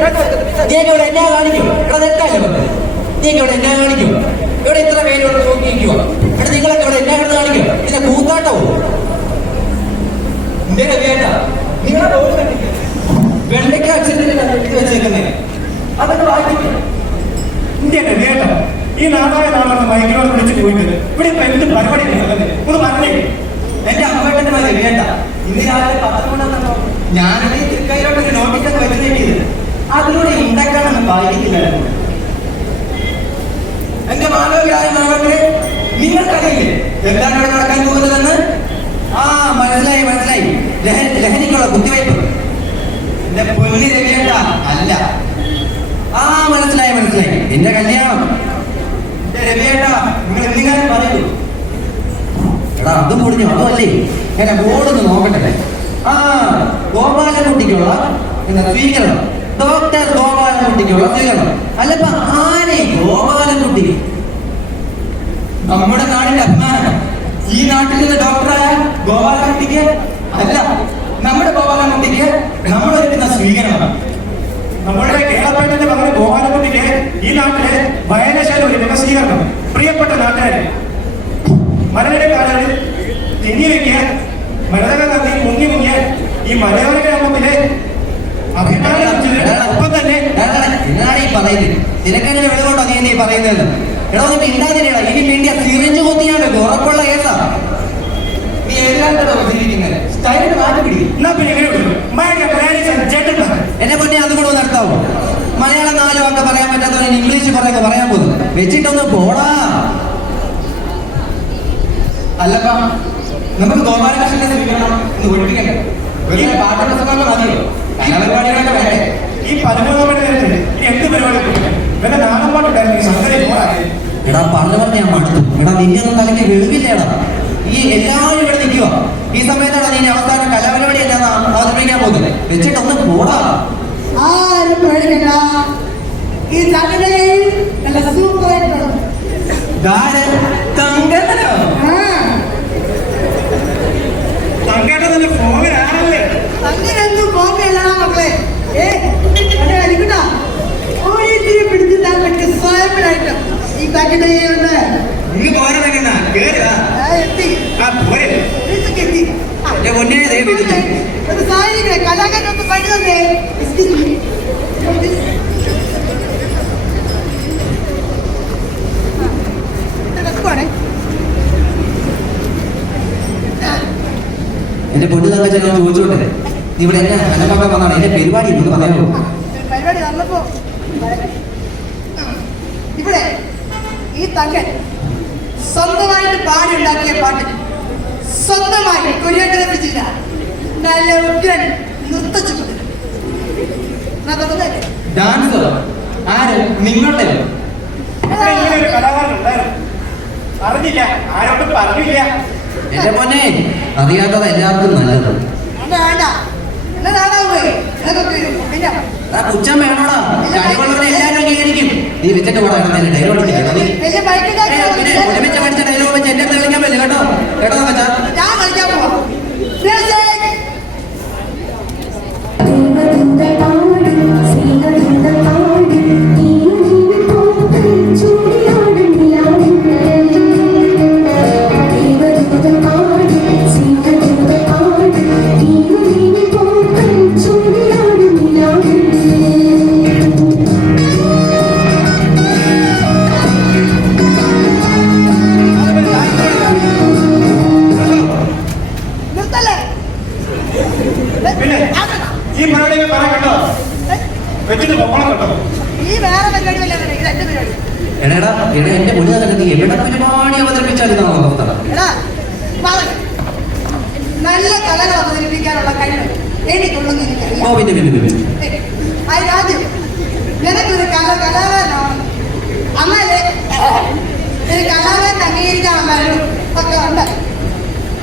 നീയൊക്കെ ഇവിടെ എന്നാ കാണിക്കും? ഇവിടെ നിർത്താല്ലോ നീയൊക്കെ ഇവിടെ എന്നാ കാണിക്കും? ഇവിടെ ഇത്ര പേരോട് നോക്കി നിൽക്കുക ഇവിടെ നിങ്ങളൊക്കെ ഇവിടെ എന്നാ കിടന്ന് കാണിക്കും? ഇതിന്റെ കൂത്താട്ടവും നിന്റെ വേണ്ട നിങ്ങളെ വെള്ളക്ക അക്ഷരത്തിലാണ് എഴുതി വെച്ചേക്കുന്നേ. അതൊക്കെ വായിക്കും ഇന്ത്യയുടെ നേട്ടം ഈ നാടായ നാളെ മൈക്കിനോട് വിളിച്ച് പോയിട്ട് ഇവിടെ ഇപ്പൊ എന്ത് പരിപാടി ഒന്ന് പറഞ്ഞേ. എന്റെ അമ്മയുടെ വേണ്ട ഇന്ന് രാവിലെ പത്ത് ഞാനാണ് ഈ തൃക്കൈയിലോട്ട് ഒരു നോട്ടീസ് ഒക്കെ വെച്ച് നീട്ടിയത് അതിലൂടെ ഉണ്ടാക്കാനൊന്നും വായിക്കുന്നില്ലായിരുന്നു എന്റെ മാനവികരായ മാനവരെ നിങ്ങൾക്കറിയില്ലേ എന്താണ് ഇവിടെ നടക്കാൻ പോകുന്നതെന്ന്? ആ മനസ്സിലായി മനസ്സിലായി. ലഹ- ലഹരിക്കുള്ള കുത്തിവയ്പ് എന്റെ പൊന്നി രവിയണ്ട അല്ല. ആ മനസ്സിലായി മനസ്സിലായി. എന്റെ കല്യാണം. എന്റെ രവിയേട്ട നിങ്ങൾ എന്തിനാലും പറയൂ എടാ അത് പൊടിഞ്ഞു അതല്ലേ എന്നെ ബോർഡൊന്ന് നോക്കട്ടെ. ആ ഗോപാലൻകുട്ടിക്കുള്ള സ്വീകരണം ഡോക്ടർ ഗോപാലൻകുട്ടിക്കുള്ള സ്വീകരണം അല്ലപ്പ ആരെ ഗോപാലൻകുട്ടി നമ്മുടെ നാടിന്റെ അഭിമാനം. ഈ നിന്ന് ഡോക്ടറായ ഗോപാലൻകുട്ടിക്ക് അല്ല നമ്മുടെ ഗോപാലൻകുട്ടിക്ക് നമ്മൾ ഒരുക്കുന്ന സ്വീകരണമാണ് നമ്മുടെ കേരളപ്പേട്ടന്റെ മകന് ഗോപാലൻകുട്ടിക്ക് ഈ നാട്ടിലെ വയനശാല ഒരു സ്വീകരണം. പ്രിയപ്പെട്ട നാട്ടുകാരെ മലയുടെ കാലങ്ങളിൽ വെക്കിയ മരതക നദി മുങ്ങി മുങ്ങിയ ഈ മലയോര ഗ്രാമത്തിലെ ഒപ്പം തന്നെ എന്താണ് ഈ പറയുന്നത്. നിനക്കെങ്ങനെ വെളിവുണ്ടോ നീ നീ പറയുന്നത് എടാ ഒന്ന് മിണ്ടാതിരിടാ ഇനി വേണ്ടിയ സിറിഞ്ച് കൊത്തിയാണ് ഉറപ്പുള്ള കേസാ. നീ ജീവിക്കുന്നത് സ്റ്റൈലിന് മാറ്റി പിടി എന്നാ പിന്നെ എന്നെ പൊന്നെ അതും കൂടെ ഒന്ന് നിർത്താവോ? മലയാളം നാലും ഒക്കെ പറയാൻ പറ്റാത്തവൻ ഇംഗ്ലീഷ് പറയുക പറയാൻ പോകുന്നു. വെച്ചിട്ടൊന്ന് പോടാ. അല്ലപ്പാ നമുക്ക് ഗോപാലകൃഷ്ണന്റെ സ്വീകരണം ഒന്ന് ഒഴിപ്പിക്കണ്ടേ? പാട്ടുള്ള സമയം മതിയോ? ഈ പതിമൂന്നാം മണി നേരത്തിൽ എന്ത് പരിപാടി എന്റെ നാടൻ പാട്ടുണ്ടായിരുന്നു ഈ സംഗതി പോരാതെ എടാ പറഞ്ഞു പറഞ്ഞ ഞാൻ മടുത്തു. എടാ നിന്റെ ഒന്നും തലയ്ക്ക് വെളിവില്ലേടാ. ഈ എല്ലാവരും ഇവിടെ നിൽക്കുക. ഈ സമയത്താണ് നീ അവസാനം കലാപരിപാടി അല്ലാതെ അവതരിപ്പിക്കാൻ പോകുന്നത്. വെച്ചിട്ടൊന്ന് പോടാ. ആരും പേടിക്കണ്ട. ഈ തമിഴയിൽ നല്ല സൂപ്പർ ധാര തങ്കനോ. തങ്കേട്ട തന്നെ ഫോമിലാണല്ലേ അങ്ങനെയൊന്നും പോകല്ല മക്കളെ. ഏ അതെ അലിക്കട്ട ഓടിത്തിരി പിടിച്ചിട്ടാൻ പറ്റിയ സ്വയംഭരായിട്ട് ഈ തകിടയുണ്ട് ഇങ്ങ് പോരാ തങ്കണ്ണ. കേറി എത്തി. ആ പോരെ. എത്തി. എന്റെ പൊന്നേ ദേ വീട്ടിൽ ഒരു സാരികളെ കലാകാരൊന്ന് പണി തന്നെ. Excuse me. ഇത് വെക്കുവാണേ. എന്റെ പൊന്നു തന്നെ ഞാൻ ചോദിച്ചോട്ടെ? നീ ഇവിടെ എന്നെ അനുഭവം വന്നാണ്. എന്റെ പരിപാടി ഒന്ന് പറയാമോ? പരിപാടി വന്നപ്പോ ഇവിടെ ഈ തങ്കൻ സ്വന്തമായിട്ട് പാടി ഉണ്ടാക്കിയ പാട്ട് സ്വന്തമായി കൊറിയോഗ്രാഫി ചെയ്ത നല്ല ഉഗ്രൻ നൃത്തച്ചുണ്ട് ഡാൻസ് ആര്? നിങ്ങളുടെ അറിഞ്ഞില്ല. ആരോട്ടും പറഞ്ഞില്ല. എന്റെ പൊന്നെ അറിയാത്തത് എല്ലാവർക്കും നല്ലത്. വേണ്ട. വേണ്ട. കഴിവുള്ളവരെ എല്ലാവരും അംഗീകരിക്കും. നീ വെച്ചിട്ട് ഡയലോഗ് നീ? ഒരുമിച്ച് പഠിച്ച ഡയലോഗ് വെച്ച് എന്നെ കളിക്കാൻ പറ്റില്ല കേട്ടോ. കേട്ടോ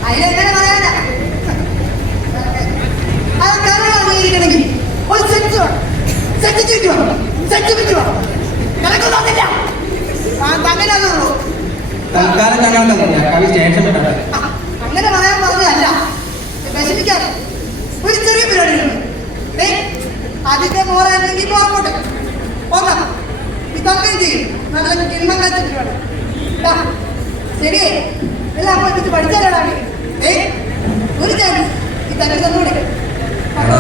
അതിനെങ്ങനെ പറയാനാ? അത് കലകൾ അംഗീകരിക്കണമെങ്കിൽ ഒരു സെറ്റ് വേണം. സെറ്റ് വേണം. സെറ്റ് വേണം. കലക്ക് തന്നില്ല അങ്ങനെ അതുള്ളൂ തൽക്കാലം ഞങ്ങൾക്ക് കവി സ്റ്റേഷൻ അങ്ങനെ പറയാൻ പറഞ്ഞതല്ല. വിഷമിക്കാതെ. ഒരു ചെറിയ പരിപാടിയുണ്ട് അതിന്റെ പോരാണെങ്കിൽ പോകട്ടെ പോകാം. ഇതൊക്കെ ചെയ്യും. നല്ല കിണ്ണം കത്തിട്ടുണ്ട് ശരി എല്ലാം അപ്പോഴത്തേക്ക് പഠിച്ചാലാണ് ഏ ഒരു ചാൻസ് ഈ തന്നെ തന്നൂടെ എടാ എടാ,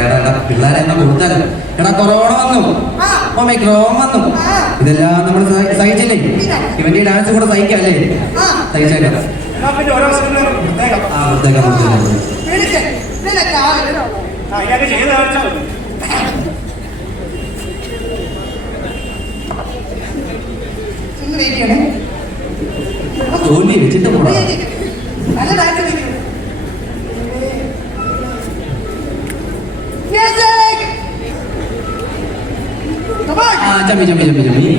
എടാ, എടാ, പിള്ളേരെ എന്നെ കൊടുത്താൽ എടാ കൊറോണ വന്നു. ആ. ഒമിക്രോൺ വന്നു. ഇതെല്ലാം നമ്മൾ സഹിച്ചില്ലേ? പിന്നെ. ഇവന്റെ ഡാൻസ് കൂടെ സഹിക്കല്ലേ ആ. സഹിച്ചേക്കാം. എന്നാ വെച്ചിട്ട് പോടാ. നല്ല പ്രത്യേകം ചമ്മി ചമ്മി ചമ്മി ചമ്മി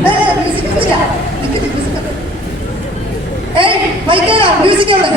ഏയ്, music ഇല്ല.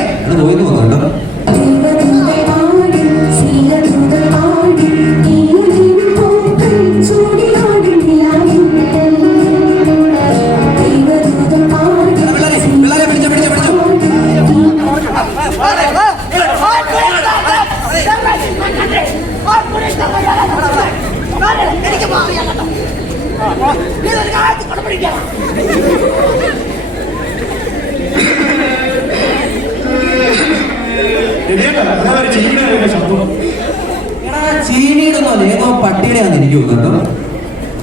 ചീനിയുടെ ഒന്നും ഏതോ പട്ടിയുടെയാന്ന് എനിക്ക് തോന്നുന്നു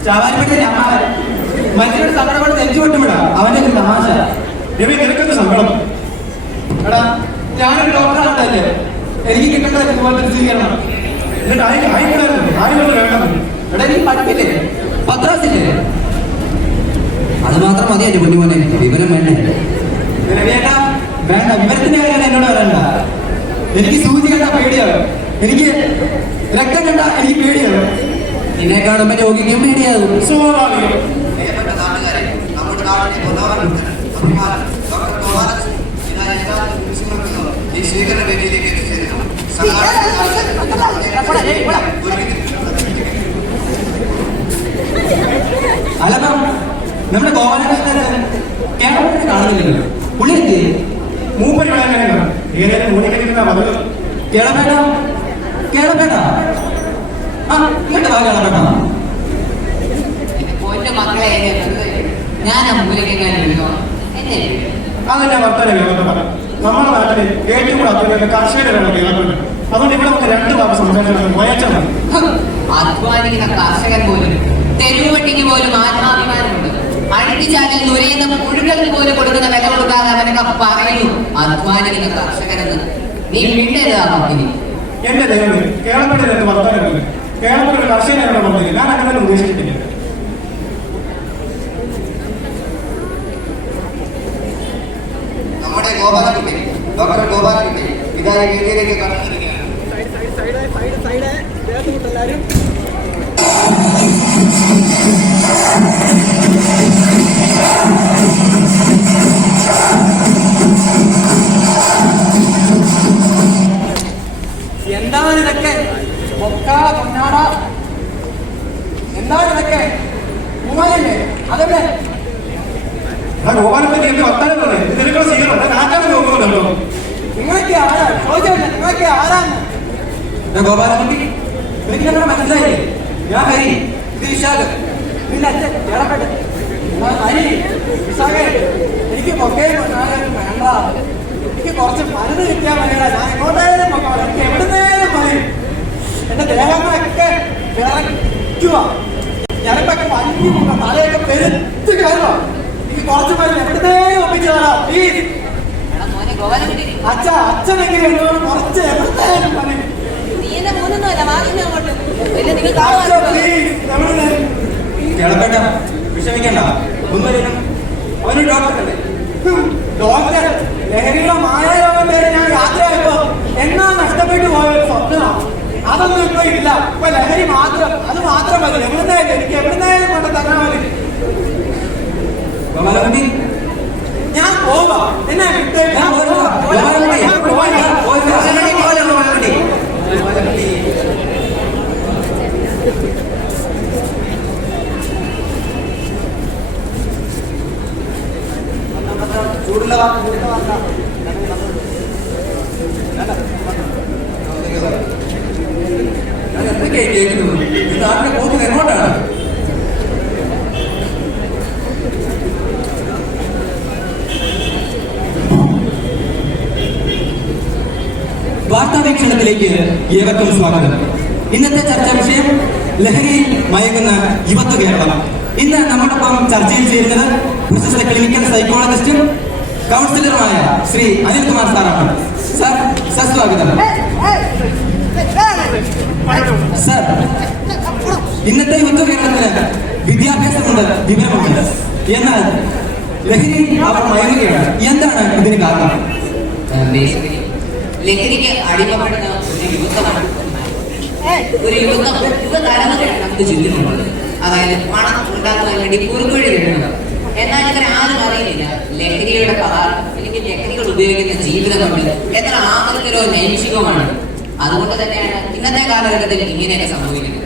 ചാവാരിപ്പട്ടിന്റെ അമ്മാവൻ മനുഷ്യരുടെ സങ്കടം കൊണ്ട് നെഞ്ചു വിട്ടുവിടാ അവന്റെ ഒരു തമാശ രവി നിനക്കെന്ത് സങ്കടം എടാ ഞാനൊരു ഡോക്ടറാണല്ലേ എനിക്ക് കിട്ടേണ്ടത് ഇതുപോലത്തെ സ്വീകരണം എന്നിട്ട് ആയി ആയിക്കൂടായിരുന്നു ആയിക്കൂടെ വേണ്ടത് എടാ നീ പഠിപ്പില്ലേ പത്രാസില്ലേ അത് മാത്രം മതി എന്റെ കുഞ്ഞുമോനെ വിവരം വേണ്ടേ വേണ്ട വിവരത്തിന്റെ കാര്യം എന്നോട് പറയണ്ട എനിക്ക് സൂചി കണ്ട പേടിയാവും എനിക്ക് രക്തം കണ്ട എനിക്ക് പേടിയാവും നിന്നെ കാണുമ്പോ രോഗിക്കും പേടിയാവും സ്വാഭാവികം വിനായക ഈ സ്വീകരണ വേദിയിലേക്ക് എത്തിച്ചേരുന്നു അല്ലപ്പം നമ്മുടെ ഗോപാലകൃഷ്ണൻ കേരളത്തിൽ കാണുന്നില്ലല്ലോ. പുള്ളിക്ക് മൂപ്പര് ഏതെങ്കിലും മൂലികരിക്കുന്ന വന്നത് കേളപ്പേട്ട? കേളപ്പേട്ട? ആ ഇങ്ങോട്ട് വാ കേളപ്പേട്ട. പൊന്നു മക്കളെ ഞാൻ ആ മൂലക്കെങ്ങാനും വിളിക്കണം എന്നെ അതെന്നെ വർത്തന കേരളത്തിൽ പറയാം. നമ്മുടെ നാട്ടിൽ ഏറ്റവും കൂടുതൽ അധ്വാനിക്കുന്ന കർഷകരാണ് കേരളത്തിൽ അതുകൊണ്ട് ഇവിടെ നമുക്ക് രണ്ട് വാക്ക് സംസാരിച്ചാൽ മയച്ചാണ് അധ്വാനിക്കുന്ന കർഷകൻ പോലും തെരുവുവട്ടിക്ക് പോലും ആത്മാഭിമാനമുണ്ട്. അഴുക്കിച്ചാലിൽ നുരയുന്ന പുഴുകൾക്ക് പോലും കൊടുക്കുന്ന വില കൊടുക്കാതെ അവനൊക്കെ പറയുന്നു അധ്വാനിക്കുന്ന കർഷകനെന്ന്. നീ മിണ്ടരുതാ കമ്പനി എന്റെ ദൈവം കേരളത്തിൽ രണ്ട് വർത്തനമില്ല കേരളത്തിൽ ഒരു കർഷകനാണ് ഞാൻ അങ്ങനെ ഉദ്ദേശിച്ചിട്ടില്ല. നമ്മുടെ Gopalakutty doctor Gopalakutty side side side കടന്നിരിക്കുകയാണ് എന്താണ് ഇതൊക്കെ പൊന്നാട. എന്താണ് ഇതൊക്കെ മൂവായില്ലേ അതെവിടെ? ആ ഗോപാലത്തിന്റെ എന്ത് വർത്തനം ഇത് നിനക്കുള്ള സ്വീകരണം ഞാൻ ആക്കാൻ നോക്കുന്നുണ്ടല്ലോ നിങ്ങളൊക്കെ ആരാ? ചോദിച്ചില്ല നിങ്ങളൊക്കെ ആരാന്ന്? ഗോപാലകുട്ടി എനിക്ക് ഞങ്ങളെ മനസ്സിലായില്ലേ? ഞാൻ ഹരി ഇത് വിശാഖ്. പിന്നെ അച്ഛൻ കേളപ്പെട്ട് ഹരി വിശാഖ് എനിക്ക് പൊക്കയും പൊന്നാലും വേണ്ട. എനിക്ക് കുറച്ച് മരുന്ന് കിട്ടിയാൽ മതിയടാ ഞാൻ എങ്ങോട്ടായാലും പൊക്കോളാം എനിക്ക് എവിടുന്നേലും മതി. എന്റെ ദേഹങ്ങളൊക്കെ വിളക്കുക ഞരമ്പൊക്കെ വലിഞ്ഞു പോകുക. തലയൊക്കെ പെരുത്ത് കയറുക എനിക്ക് കുറച്ച് മരുന്ന് എവിടുന്നേലും ഒപ്പിച്ചു തരാം. പ്ലീസ് അച്ഛ അച്ഛനെങ്കിലും കുറച്ച് എവിടുന്നേലും മതി. വാങ്ങുന്ന അങ്ങോട്ട്. നിങ്ങൾ വിഷമിക്കണ്ട. ഒന്നുമില്ല അവനൊരു ഡോക്ടറല്ലേ ഡോക്ടർ ലഹരിയുടെ മായാരോഗം തേടി ഞാൻ യാത്രയായപ്പോ എന്നാ നഷ്ടപ്പെട്ടു പോയ ഒരു സ്വപ്നമാണ് അതൊന്നും ഇപ്പൊ ഇല്ല. ഇപ്പൊ ലഹരി മാത്രം അത് മാത്രം മതി. എവിടുന്നായാലും എനിക്ക് എവിടുന്നായാലും കൊണ്ട് തന്നാ മതി. ഞാൻ പോവാ. എന്നെ വിട്ടേ ഞാൻ പോവാ. ഞാൻ പോവാ ചൂടുള്ള വാക്ക് ചൂടുള്ള വാക്കാ ഞാൻ എന്തൊക്കെ എന്തൊക്കെ കേൾക്കുന്നത് ഇത് ആരുടെ പോകുന്നത് എങ്ങോട്ടാണ് വാർത്താവീക്ഷണത്തിലേക്ക് ഏവർക്കും സ്വാഗതം. ഇന്നത്തെ ചർച്ചാ വിഷയം ലഹരിയിൽ മയങ്ങുന്ന യുവത്വ കേരളം. ഇന്ന് നമ്മോടൊപ്പം ചർച്ചയിൽ ചേരുന്നത് പ്രശസ്ത ക്ലിനിക്കൽ സൈക്കോളജിസ്റ്റും കൗൺസിലറുമായ ശ്രീ അനിൽ കുമാർ സാറാണ്. സർ സസ്വാഗതം സർ ഇന്നത്തെ യുദ്ധകേരളത്തിന് വിദ്യാഭ്യാസമുണ്ട് വിവരമുണ്ട്. എന്നാൽ ലഹരി അവർ മയങ്ങുകയാണ്. എന്താണ് ഇതിന് കാരണം? ലഹരിക്ക് അടിമപ്പെടുന്ന ഒരു യുവത്വമാണ്. ഒരു യുവത്വം യുവതലമുറയാണ് നമുക്ക് ചുറ്റുമുള്ളത്. അതായത് പണം ഉണ്ടാക്കുന്നതിന് വേണ്ടി കുറുക്കുവഴി വരുന്നത് എന്നാൽ ഇവർ ആരും അറിയുന്നില്ല. ലഹരിയുടെ പദാർത്ഥം അല്ലെങ്കിൽ ലഹരികൾ ഉപയോഗിക്കുന്ന ജീവിതം കൊണ്ട് എത്ര ആമൃതരോ നൈമിഷികവുമാണ്. അതുകൊണ്ട് തന്നെയാണ് ഇന്നത്തെ കാലഘട്ടത്തിൽ ഇങ്ങനെയൊക്കെ സംഭവിക്കുന്നത്.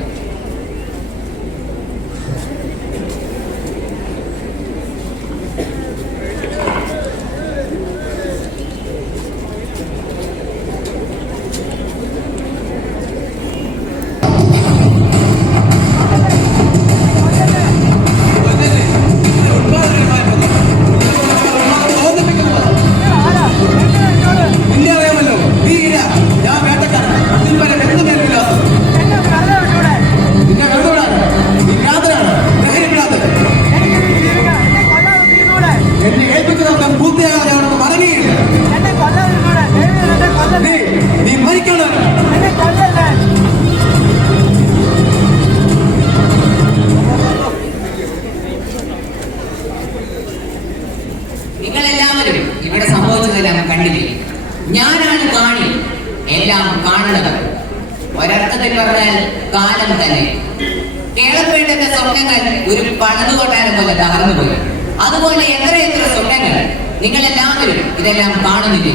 ഇതെല്ലാം കാണുന്നില്ലേ?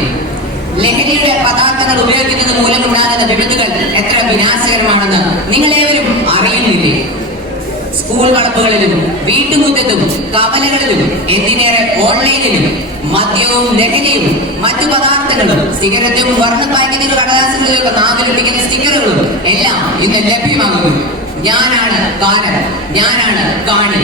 ലഹരിയുടെ പദാർത്ഥങ്ങൾ ഉപയോഗിക്കുന്നത് മൂലം ഉണ്ടാകുന്ന വിപത്തുകൾ എത്ര വിനാശകരമാണെന്ന് നിങ്ങളേവരും അറിയുന്നില്ലേ? സ്കൂൾ വളപ്പുകളിലും വീട്ടുമുറ്റത്തും കവലകളിലും എന്തിനേറെ ഓൺലൈനിലും മദ്യവും ലഹരിയും മറ്റു പദാർത്ഥങ്ങളും സിഗരറ്റും വർണ പാക്കറ്റുകൾ കടലാസുകളിലൊക്കെ നാമിലിപ്പിക്കുന്ന സ്റ്റിക്കറുകളും എല്ലാം ഇന്ന് ലഭ്യമാകുന്നു. ഞാനാണ് കാരണം ഞാനാണ് കാണി.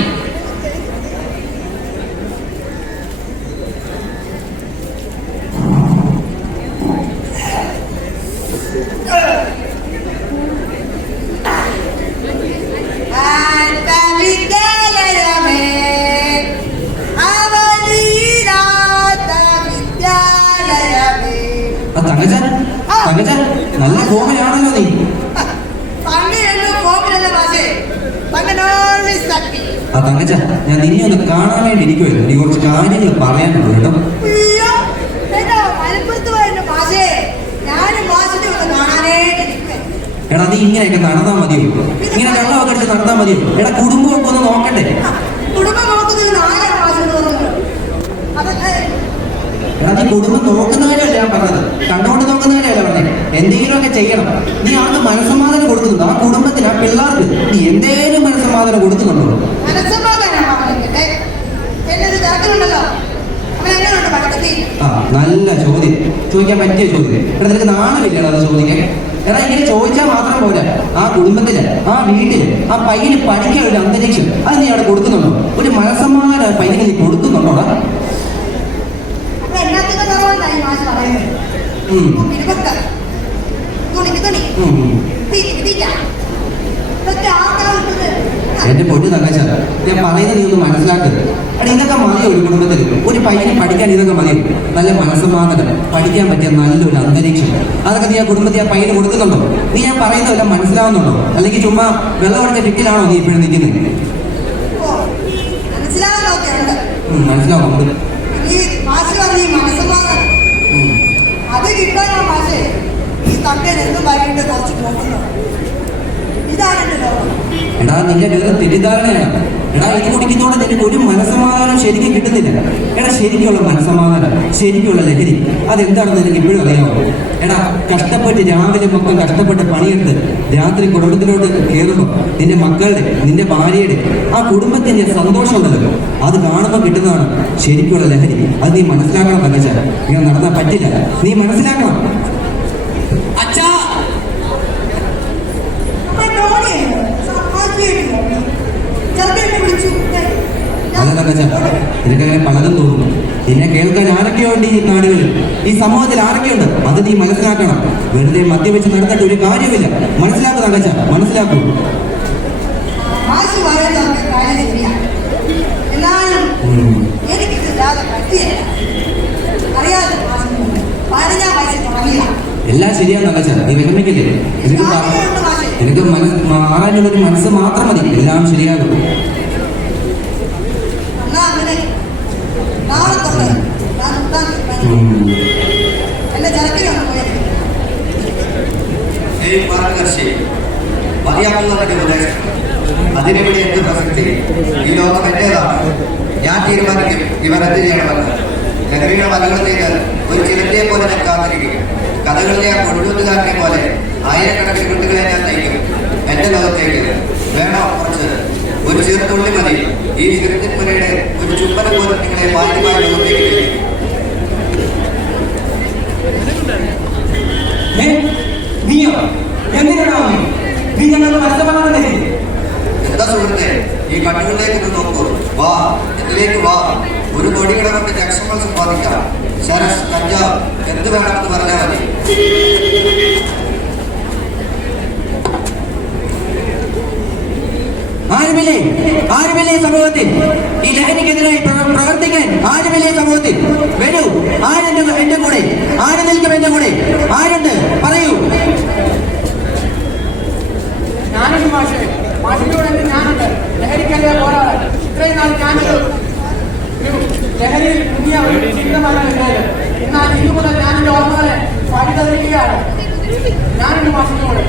ആ തങ്കച്ച തങ്കച്ച നല്ല കോമയാണല്ലോ നീ. ആ തങ്കച്ച ഞാൻ നിന്നെ ഒന്ന് കാണാൻ വേണ്ടി ഇരിക്കുമല്ലോ നീ കുറച്ച് കാര്യങ്ങൾ പറയാനുണ്ട് കേട്ടോ. എടാ നീ ഇങ്ങനെയൊക്കെ നടന്നാ മതിയോ? ഇങ്ങനെ വെള്ളമൊക്കെ അടിച്ച് നടന്നാ മതിയോ? എടാ കുടുംബമൊക്കെ ഒന്ന് നോക്കണ്ടേ? എടാ നീ കുടുംബം നോക്കുന്ന കാര്യമല്ല ഞാൻ പറഞ്ഞത് കണ്ടുകൊണ്ട് നോക്കുന്ന കാര്യമല്ല പറഞ്ഞത് എന്തെങ്കിലുമൊക്കെ ചെയ്യണം. നീ അവർക്ക് മനസ്സമാധാനം കൊടുക്കുന്നുണ്ടോ? ആ കുടുംബത്തിന് ആ പിള്ളേർക്ക് നീ എന്തേലും മനസ്സമാധാനം കൊടുക്കുന്നുണ്ടോ? ആ നല്ല ചോദ്യം. ചോദിക്കാൻ പറ്റിയ ചോദ്യം. എടാ നിനക്ക് നാണമില്ലടാ അത് ചോദിക്കാൻ. എടാ ഇങ്ങനെ ചോദിച്ചാൽ മാത്രം പോരാ. ആ കുടുംബത്തിൽ ആ വീട്ടിൽ ആ പയ്യന് പഠിക്കാൻ ഒരു അന്തരീക്ഷം അത് നീ അവിടെ കൊടുക്കുന്നുണ്ടോ? ഒരു മനസ്സമാധാനം പയ്യനെ നീ കൊടുക്കുന്നുണ്ടോടാ ഉം. എന്റെ പൊന്നു തങ്കച്ച ഞാൻ പറയുന്നത് നീ ഒന്ന് മനസ്സിലാക്കരുത് അവിടെ ഇതൊക്കെ മതി ഒരു കുടുംബത്തിൽ. ഒരു പയ്യനെ പഠിക്കാൻ ഇതൊക്കെ മതി. നല്ല മനസ്സമാധാനം പഠിക്കാൻ പറ്റിയ നല്ലൊരു അന്തരീക്ഷം. അതൊക്കെ നീ ആ കുടുംബത്തിൽ ആ പയ്യന് കൊടുക്കുന്നുണ്ടോ? നീ ഞാൻ പറയുന്നതല്ല മനസ്സിലാവുന്നുണ്ടോ? അല്ലെങ്കിൽ ചുമ്മാ വെള്ളം അടിച്ച ഫിറ്റിലാണോ നീ ഇപ്പോഴും നിൽക്കുന്നത്? ഓ മനസ്സിലാകാനൊക്കെ ഉണ്ട് ഉം, മനസ്സിലാവുന്നുണ്ട് ഈ മാഷ് പറഞ്ഞ ഈ മനസ്സമാധാനം ഉം. അത് കിട്ടാനാ മാഷേ ഈ തക്കൻ എന്തും വൈകിട്ട് കുറച്ച് നോക്കുന്നത് ഇതാണ് എന്റെ ലോകം എടാ നിന്റെ വേറെ തെറ്റിദ്ധാരണയാണ്. എടാ ഇത് കുടിക്കുന്നതോടെ നിനക്ക് ഒരു മനസ്സമാധാനം ശരിക്കും കിട്ടുന്നില്ല. എടാ ശരിക്കുള്ള മനസ്സമാധാനം ശരിക്കുള്ള ലഹരി അതെന്താണെന്ന് നിനക്ക് ഇപ്പോഴും അറിയാമോ എടാ കഷ്ടപ്പെട്ട് രാവിലെ മൊത്തം കഷ്ടപ്പെട്ട് പണിയെടുത്ത് രാത്രി കുടുംബത്തിലോട്ട് കയറുമ്പോൾ നിന്റെ മക്കളുടെ നിന്റെ ഭാര്യയുടെ ആ കുടുംബത്തിന്റെ സന്തോഷം ഉണ്ടല്ലോ. അത് കാണുമ്പോൾ കിട്ടുന്നതാണ് ശരിക്കുള്ള ലഹരി. അത് നീ മനസ്സിലാക്കണം തങ്കച്ച ഇങ്ങനെ നടന്നാൽ പറ്റില്ല. നീ മനസ്സിലാക്കണം. അല്ല തങ്കച്ച പലതും തോന്നുന്നു. നിന്നെ കേൾക്കാൻ ആരൊക്കെയുണ്ട് ഈ നാടുകളിൽ. ഈ സമൂഹത്തിൽ ആരൊക്കെയുണ്ട്? അത് നീ മനസ്സിലാക്കണം. വെറുതെ മദ്യപിച്ച് നടന്നിട്ട് ഒരു കാര്യമില്ല. മനസ്സിലാക്കുക തകച്ച മനസ്സിലാക്കൂ എല്ലാം ശരിയാണ് തകച്ച നീ വിഷമിക്കില്ലേ? എനിക്ക് എനിക്ക് മനസ്സ് മാറാനുള്ള ഒരു മനസ്സ് മാത്രം മതി. എല്ലാം ശരിയാകും എന്നാ അങ്ങനെ നാളെ തൊട്ട് ഞാൻ നിർത്താൻ തീരുമാനിച്ചു ഉം. എന്റെ ചെറുക്കിനാണ് പോയത് മാർഗദർശി മതിയാക്കുന്നവരുടെ ഉപദേശം അതിനിവിടെ എന്ത് പ്രസക്തി ഈ ലോകം എന്റേതാണ് ഞാൻ തീരുമാനിക്കും ഇവർ എന്ത് ചെയ്യണമെന്ന് ലഹരിയുടെ മലകളിലേക്ക് ഒരു ചിരത്തെ പോലെ ഞാൻ കാത്തിരിക്കും കഥകളിലെ ആ കൊടുങ്കൂത്തുകാരനെ പോലെ ആയിരക്കണക്കിന് കുട്ടികളെ ഞാൻ നയിക്കും എന്റെ ലോകത്തേക്ക് വേണോ കുറച്ച് ഒരു ചെറുതുള്ളി മതി. ഈ സിരത്തിപ്പുരയുടെ ഒരു ചുമ്മനം പോലും നിങ്ങളെ മാറ്റി? നീയോ? എന്തിനാണോ നീ? ഞങ്ങൾക്ക് എന്താ സുഹൃത്തെ? ഈ കണ്ണുകളിലേക്ക് നോക്കൂ. വാ ഇതിലേക്ക് വാ. ഒരു കോടി കൊണ്ട് ലക്ഷങ്ങൾ സമ്പാദിക്കാം. ശരസ് കഞ്ചാവ് എന്ത് വേണമെന്ന് പറഞ്ഞാൽ മതി. ആരുമില്ലേ? ആരുമില്ലേ സമൂഹത്തിൽ? ഈ ലഹരിക്കെതിരായി പ്രവർത്തിക്കാൻ ആരുമില്ലേ സമൂഹത്തിൽ? വരൂ. ആരുണ്ട് എന്റെ കൂടെ? ആര് നിൽക്കും എന്റെ കൂടെ? ആരുണ്ട്? പറയൂ. ഞാനുണ്ട് മാഷേ. മാഷിന്റെ കൂടെ ഞാനുണ്ട്. ലഹരിക്കെതിരെ പോരാടാൻ. ഇത്രയും നാൾ ഞാനൊരു ലഹരിയിൽ പുതിയ ഒരു ജീവിതമാണ് ഉണ്ടായത് എന്നാൽ ഇന്നു മുതൽ ഞാൻ എന്റെ ഓർമ്മകളെ പഠിതറിയിക്കുകയാണ് ഞാനുണ്ട് മാഷിന്റെ കൂടെ.